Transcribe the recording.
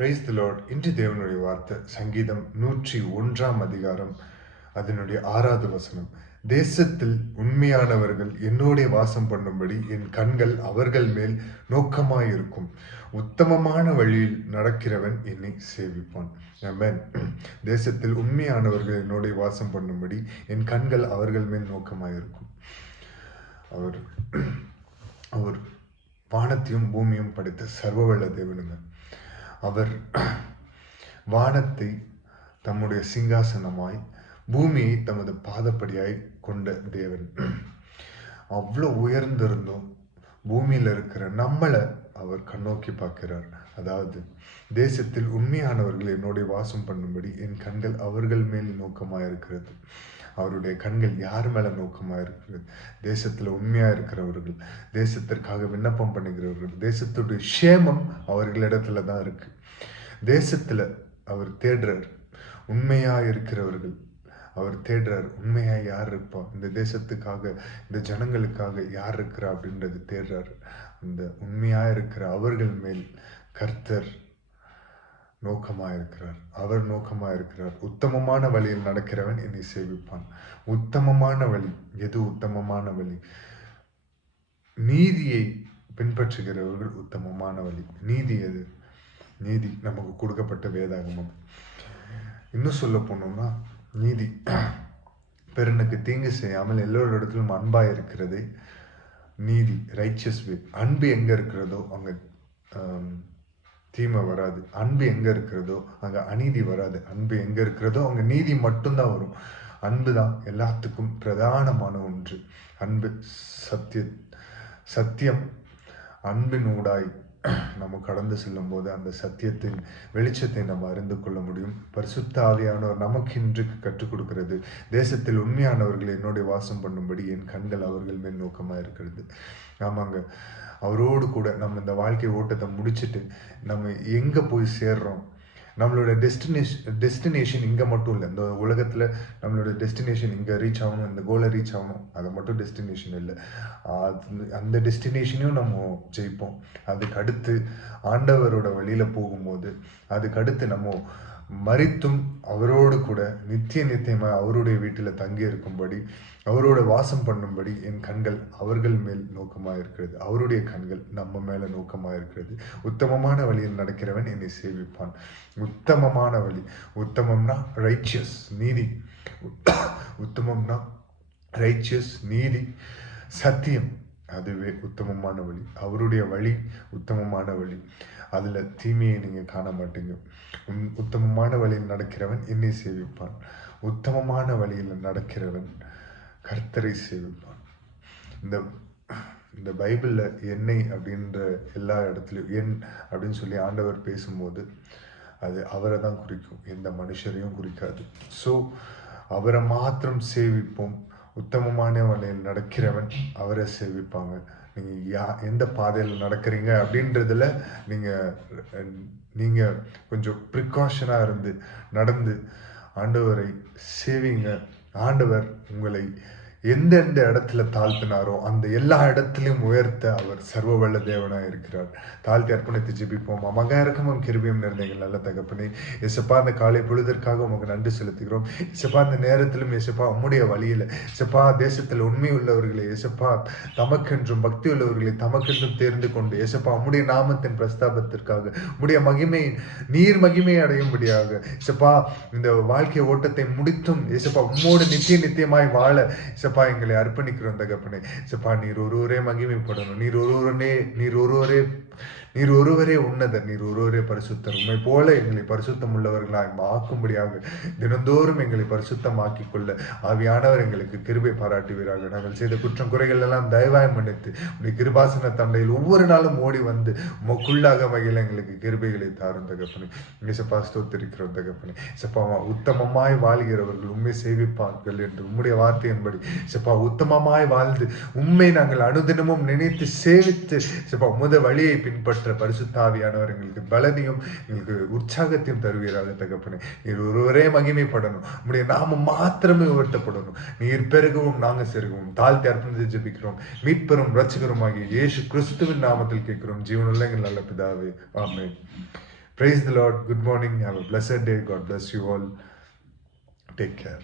Praise the Lord. இன்று தேவனுடைய வார்த்தை சங்கீதம் 101 அதிகாரம் அதனுடைய 6வது வசனம். தேசத்தில் உண்மையானவர்கள் என்னோட வாசம் பண்ணும்படி என் கண்கள் அவர்கள் மேல் நோக்கமாயிருக்கும். உத்தமமான வழியில் நடக்கிறவன் என்னை சேவிப்பான். ஆமென். தேசத்தில் உண்மையானவர்கள் என்னோட வாசம் பண்ணும்படி என் கண்கள் அவர்கள் மேல் நோக்கமாயிருக்கும். அவர் வானத்தையும் பூமியும் படைத்த சர்வவல்ல தேவனுங்க. அவர் வானத்தை தம்முடைய சிங்காசனமாய் பூமியை தமது பாதப்படியாய் கொண்ட தேவன். அவ்வளோ உயர்ந்திருந்தும் பூமியில் இருக்கிற நம்மளை அவர் கண்ணோக்கி பார்க்கிறார். அதாவது தேசத்தில் உண்மையானவர்கள் என்னோட வாசம் பண்ணும்படி என் கண்கள் அவர்கள் மேல் நோக்கமாக இருக்கிறது. அவருடைய கண்கள் யார் மேல நோக்கமா இருக்கிறது? தேசத்துல உண்மையா இருக்கிறவர்கள், தேசத்திற்காக விண்ணப்பம் பண்ணுகிறவர்கள், தேசத்துடைய சேமம் அவர்களிடத்துல தான் இருக்கு. தேசத்துல அவர் தேடுறார் உண்மையா இருக்கிறவர்கள். அவர் தேடுறார் உண்மையா யார் இருப்பா, இந்த தேசத்துக்காக இந்த ஜனங்களுக்காக யார் இருக்கிறா அப்படின்றது தேடுறாரு. அந்த உண்மையா இருக்கிற அவர்கள் மேல் கர்த்தர் நோக்கமாயிருக்கிறார். அவர் நோக்கமாயிருக்கிறார். உத்தமமான வழியில் நடக்கிறவன் என்னை சேவிப்பான். உத்தமமான வழி எது? உத்தமமான வழி நீதியை பின்பற்றுகிறவர்கள் உத்தமமான வழி. நீதி எது? நீதி நமக்கு கொடுக்கப்பட்ட வேதாகமம். இன்னும் சொல்ல போனோம்னா நீதி பிறனுக்கு தீங்கு செய்யாமல் எல்லோரிடத்திலும் அன்பா இருக்கிறதே நீதி, ரைச்சியஸ் வே. அன்பு எங்க இருக்கிறதோ அங்க தீமை வராது. அன்பு எங்க இருக்கிறதோ அங்க அநீதி வராது. அன்பு எங்க இருக்கிறதோ அங்க நீதி மட்டும்தான் வரும். அன்பு தான் எல்லாத்துக்கும் பிரதானமான ஒன்று. அன்பு சத்தியம் அன்பினூடாய் நம்ம கடந்து செல்லும் போது அந்த சத்தியத்தின் வெளிச்சத்தை நம்ம அறிந்து கொள்ள முடியும். பரிசுத்த ஆவியானவர் நமக்கு இன்றைக்கு கற்றுக் கொடுக்கிறது. தேசத்தில் உண்மையானவர்கள் என்னோட வாசம் பண்ணும்படி என் கண்கள் அவர்கள் மேல் நோக்கமா இருக்கிறது. ஆமாங்க, அவரோடு கூட நம்ம இந்த வாழ்க்கை ஓட்டத்தை முடிச்சுட்டு நம்ம எங்க போய் சேர்றோம்? நம்மளோட டெஸ்டினேஷன் இங்கே மட்டும் இல்லை. இந்த உலகத்தில் நம்மளோட டெஸ்டினேஷன் இங்கே ரீச் ஆகணும், இந்த கோலை ரீச் ஆகணும், அதை மட்டும் டெஸ்டினேஷன் இல்லை. அந்த டெஸ்டினேஷனையும் நம்ம ஜெயிப்போம். அதுக்கு அடுத்து ஆண்டவரோட வழியில் போகும்போது அதுக்கு அடுத்து நம்ம மரித்தும் அவரோடு கூட நித்தியமாக அவருடைய வீட்டில் தங்கி இருக்கும்படி, அவரோட வாசம் பண்ணும்படி என் கண்கள் அவர்கள் மேல் நோக்கமாக இருக்கிறது. அவருடைய கண்கள் நம்ம மேல நோக்கமாக இருக்கிறது. உத்தமமான வழியில் நடக்கிறவன் என்னை சேவிப்பான். உத்தமமான வழி, உத்தமம்னா ரைச்சியஸ், நீதி. உத்தமம்னா ரைச்சியஸ், நீதி, சத்தியம், அதுவே உத்தமமான வழி. அவருடைய வழி உத்தமமான வழி. அதுல தீமையை நீங்க காண மாட்டீங்க. உத்தமமான வழியில் நடக்கிறவன் என்னை சேவிப்பான். உத்தமமான வழியில் நடக்கிறவன் கர்த்தரை சேவிப்பான். இந்த பைபிள்ல எண்ணெய் அப்படின்ற எல்லா இடத்துலையும் எண் அப்படின்னு சொல்லி ஆண்டவர் பேசும்போது அது அவரை தான் குறிக்கும், எந்த மனுஷரையும் குறிக்காது. ஸோ அவரை மாத்திரம் சேவிப்போம். உத்தமமான வழியில் நடக்கிறவன் அவரை சேவிப்பாங்க. நீங்கள் எந்த பாதையில் நடக்கிறீங்க அப்படின்றதுல நீங்கள் கொஞ்சம் ப்ரிகாஷனாக இருந்து நடந்து ஆண்டவரை சேவிங்க. ஆண்டவர் உங்களை எந்தெந்த இடத்துல தாழ்த்தினாரோ அந்த எல்லா இடத்துலையும் உயர்த்த அவர் சர்வ வல்ல தேவனாக இருக்கிறார். தாழ்த்தி அர்ப்பணித்து ஜெபிப்போம். மகா இரக்கமும் கிருபையும் நிறைந்த எங்கள் நல்ல தகப்பனே, எசப்பா அந்த காலை பொழுதற்காக உமக்கு நன்றி செலுத்துகிறோம். எசப்பா அந்த நேரத்திலும் எசப்பா உம்முடைய வழியில் எசப்பா தேசத்தில் உண்மை உள்ளவர்களை எசப்பா தமக்கென்றும் பக்தி உள்ளவர்களை தமக்கென்றும் தேர்ந்து கொண்டு எசப்பா உம்முடைய நாமத்தின் பிரஸ்தாபத்திற்காக உம்முடைய மகிமை நீர் மகிமை அடையும்படியாக எசப்பா இந்த வாழ்க்கை ஓட்டத்தை முடித்தும் எசப்பா உம்மோடு நித்தியமாய் வாழ சப்பா எங்களை அர்ப்பணிக்கிறோம் தகப்பனே. சப்பா நீர் ஒருவரே மகிமைப்படணும். நீர் ஒருவரே உன்னதர், நீர் ஒருவரே பரிசுத்தர். உண்மை போல எங்களை பரிசுத்தம் உள்ளவர்களாய் ஆக்கும்படியாக தினந்தோறும் எங்களை பரிசுத்தமாக்கி கொள்ள ஆவியானவர் எங்களுக்கு கிருபை பாராட்டுவீராக. நாங்கள் செய்த குற்றம் குறைகள் எல்லாம் தயவாய் மன்னித்து உடைய கிருபாசன தண்டையில் ஒவ்வொரு நாளும் ஓடி வந்து உமக்குள்ளாக மகிழ எங்களுக்கு கிருபைகளை தாரும் தகப்பனே. இசப்பா ஸ்தோத்திரிக்கிறோம் தகப்பனே. சப்பா உத்தமமாய் வாழ்கிறவர்கள் உண்மை சேவிப்பார்கள் என்று உம்முடைய வார்த்தையின்படி சப்பா உத்தமமாய் வாழ்ந்து உண்மை நாங்கள் அனுதினமும் நினைத்து சேவித்து சப்பா முத வழியை பின்பற்ற பரிசுத்த ஆவியானவர் எங்களுக்கு பலனையும் எங்களுக்கு உற்சாகத்தையும் தருவீராக தகப்பனே. நீர் ஒருவரே மகிமைப்படணும். உம்முடைய நாமம் மாத்திரமே உயர்த்தப்படணும். நீர் பெருகவும் நாங்க செருகவும் தாழ்த்தி அர்ப்பணித்து ஜெபிக்கிறோம். மீட்பெரும் இரட்சகரும் ஆகிய இயேசு கிறிஸ்துவின் நாமத்தில் கேட்கிறோம் ஜீவனுள்ள எங்கள் நல்ல பிதாவே, ஆமென். Praise the Lord. Good morning. Have a blessed day. God bless you all. Take care.